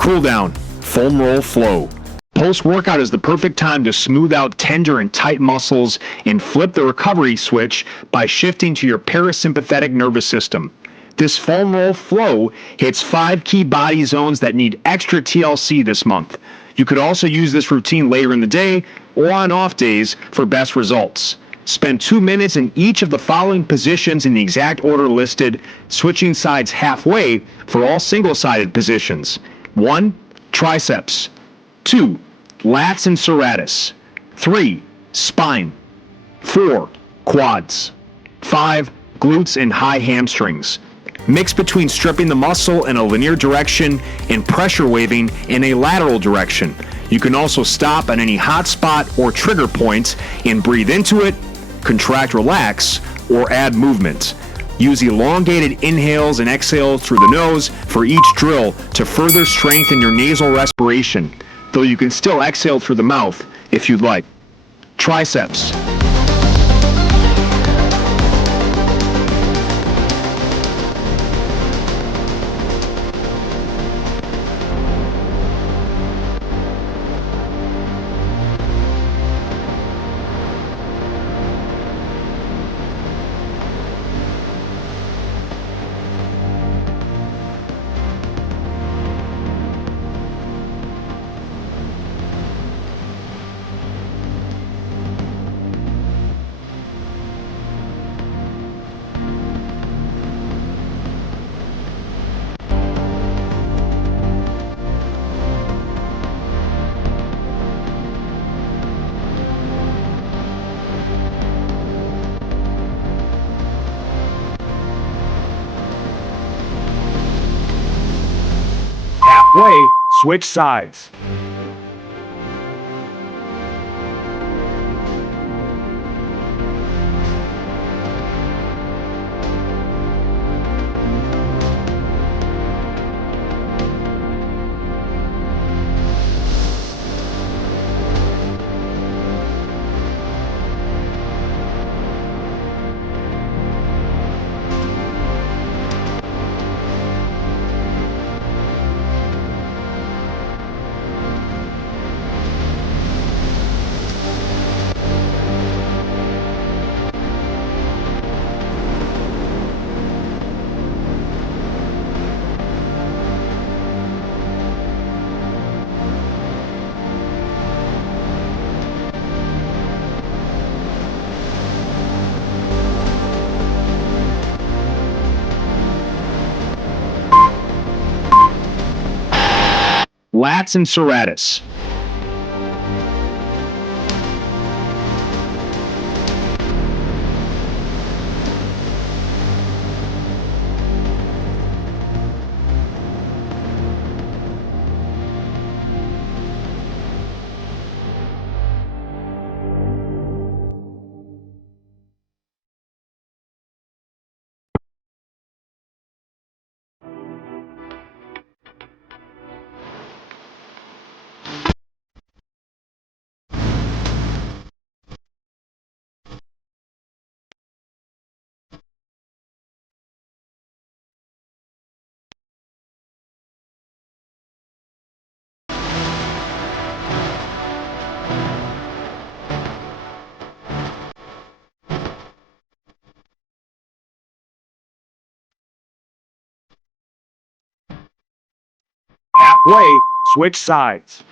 Cooldown, foam roll flow. Post-workout is the perfect time to smooth out tender and tight muscles and flip the recovery switch by shifting to your parasympathetic nervous system. This foam roll flow hits 5 key body zones that need extra TLC this month. You could also use this routine later in the day or on off days for best results. Spend 2 minutes in each of the following positions in the exact order listed, switching sides halfway for all single-sided positions. 1. Triceps. 2. Lats and serratus. 3. Spine. 4. Quads. 5. Glutes and high hamstrings. Mix between stripping the muscle in a linear direction and pressure waving in a lateral direction. You can also stop at any hot spot or trigger points and breathe into it, contract, relax, or add movement. Use elongated inhales and exhales through the nose for each drill to further strengthen your nasal respiration, though you can still exhale through the mouth if you'd like. Triceps. Halfway, switch sides. Lats and serratus. Halfway, switch sides.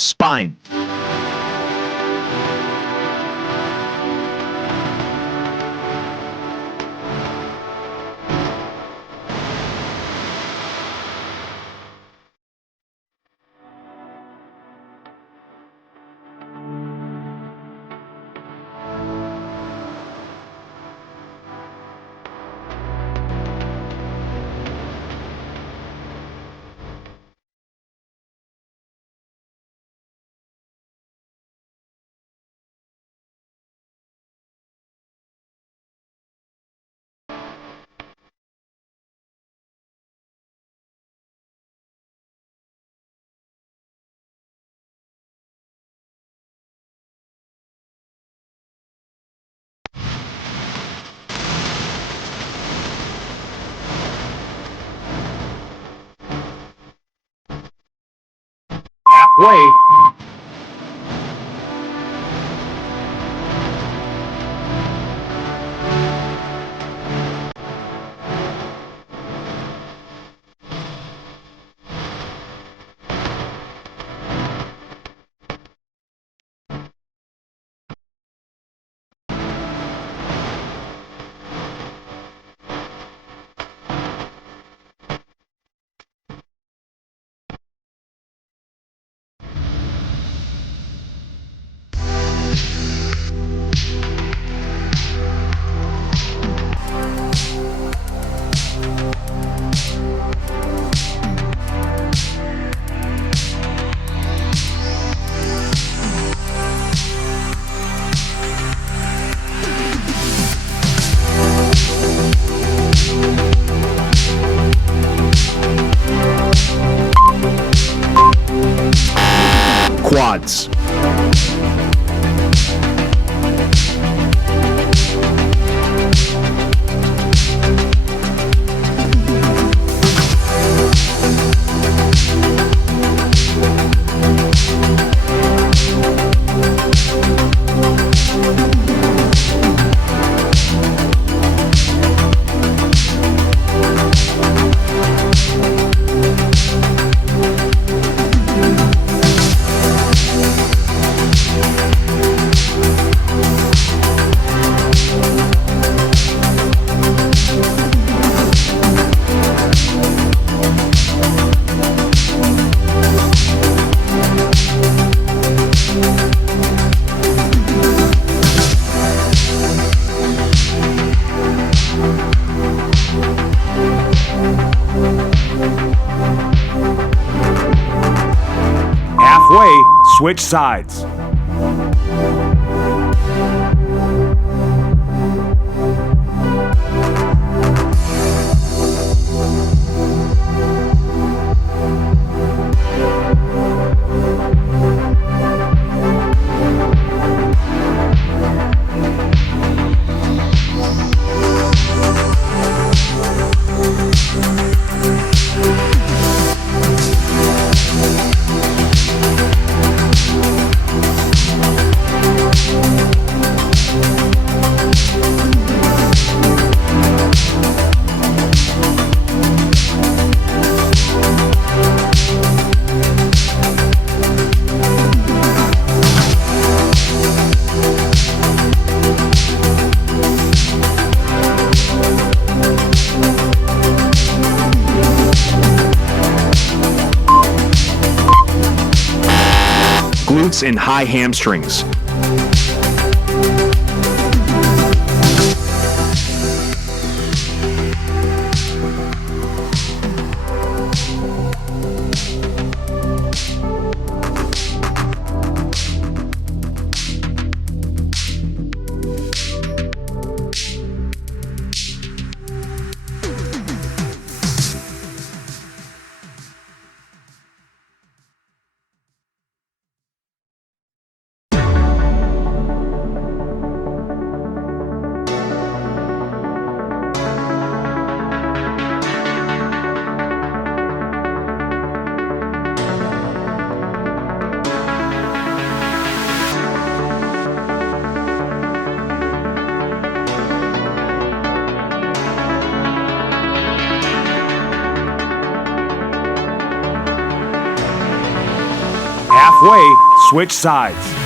Spine. Halfway. Quads. Halfway, switch sides. Glutes and high hamstrings. Halfway, switch sides.